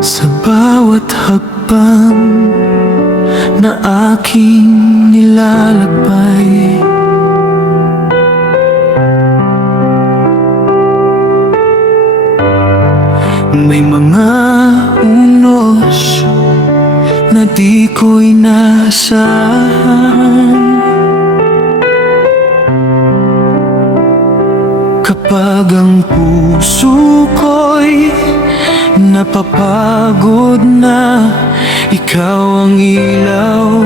Sa bawat hakbang na aking nilalakbay, may mga unos na di ko'y inaasahan. Kapag ang puso ko'y napapagod na, ikaw ang ilaw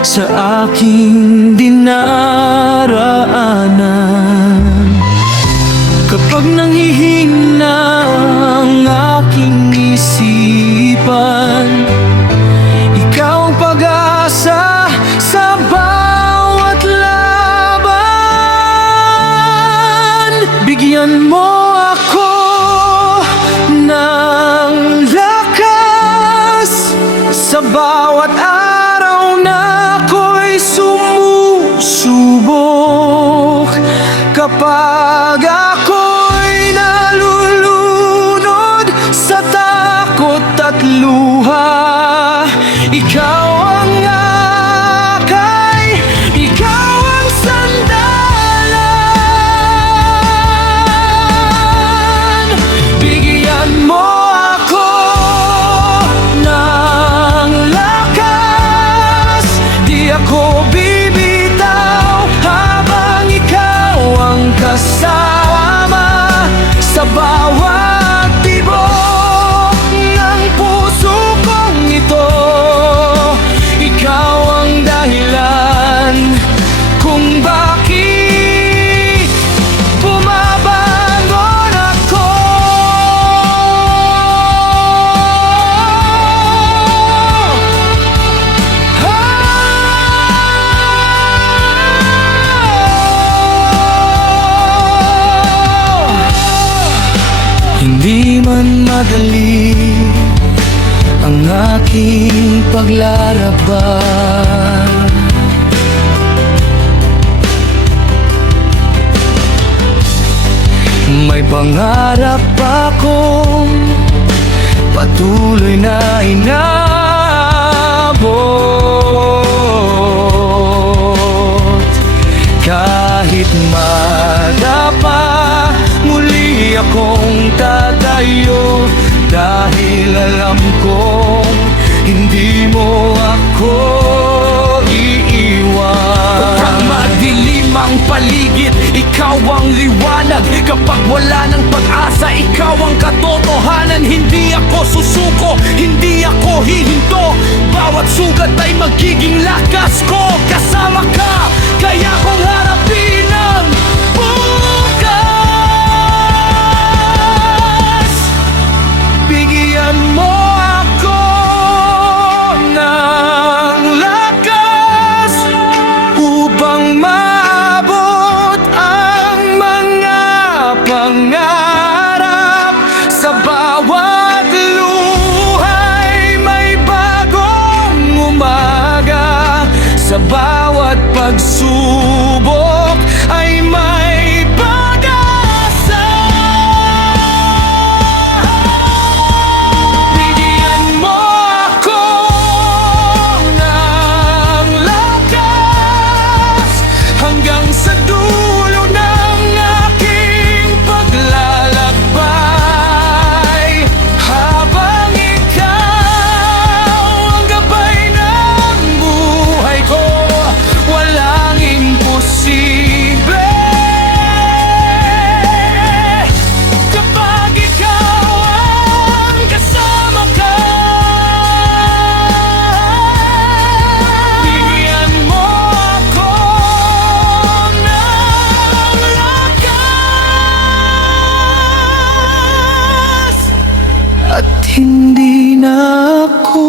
sa aking dinaraanan. Kapag nanghihina ang aking isipan, ikaw ang pag-asa sa bawat laban. Bigyan mo ako ng lakas sa bawat araw na ako'y sumusubok. Kapag ako'y nalulunod sa takot at luha, ikaw ang akay, ikaw ang sandalan. Bigyan mo ako ng lakas, di ako bibitaw habang ikaw ang kasama sa bawat tibok ng puso kong ito. Ikaw ang dahilan kung bakit bumabangon ako. Hindi man madali ang aking paglalaban, may pangarap akong patuloy na inabot. Kahit madapa, muli akong tatayo, dahil alam kong hindi mo ako iiwan. Kapag madilim ang paligid, ikaw ang liwanag. Kapag wala ng pag-asa, ikaw ang katotohanan. Hindi ako susuko, hindi ako hihinto. Bawat sugat ay magiging lakas ko. Kasama ka, kaya kong harapin ang bukas. Bigyan mo ako ng lakas upang maabot ang mga pangarap. Sa bawat luhay may bagong umaga, sa bawat pagsubok ay may pag-asa. Bigyan mo ako ng lakas hanggang sa dulo ng aking paglalakbay. Habang ikaw ang gabay ng buhay ko, walang imposible. Kapag ikaw ang kasama ka, bigyan mo ako ng lakas, at hindi na ako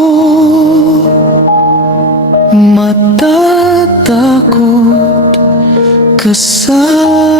matatakot kasama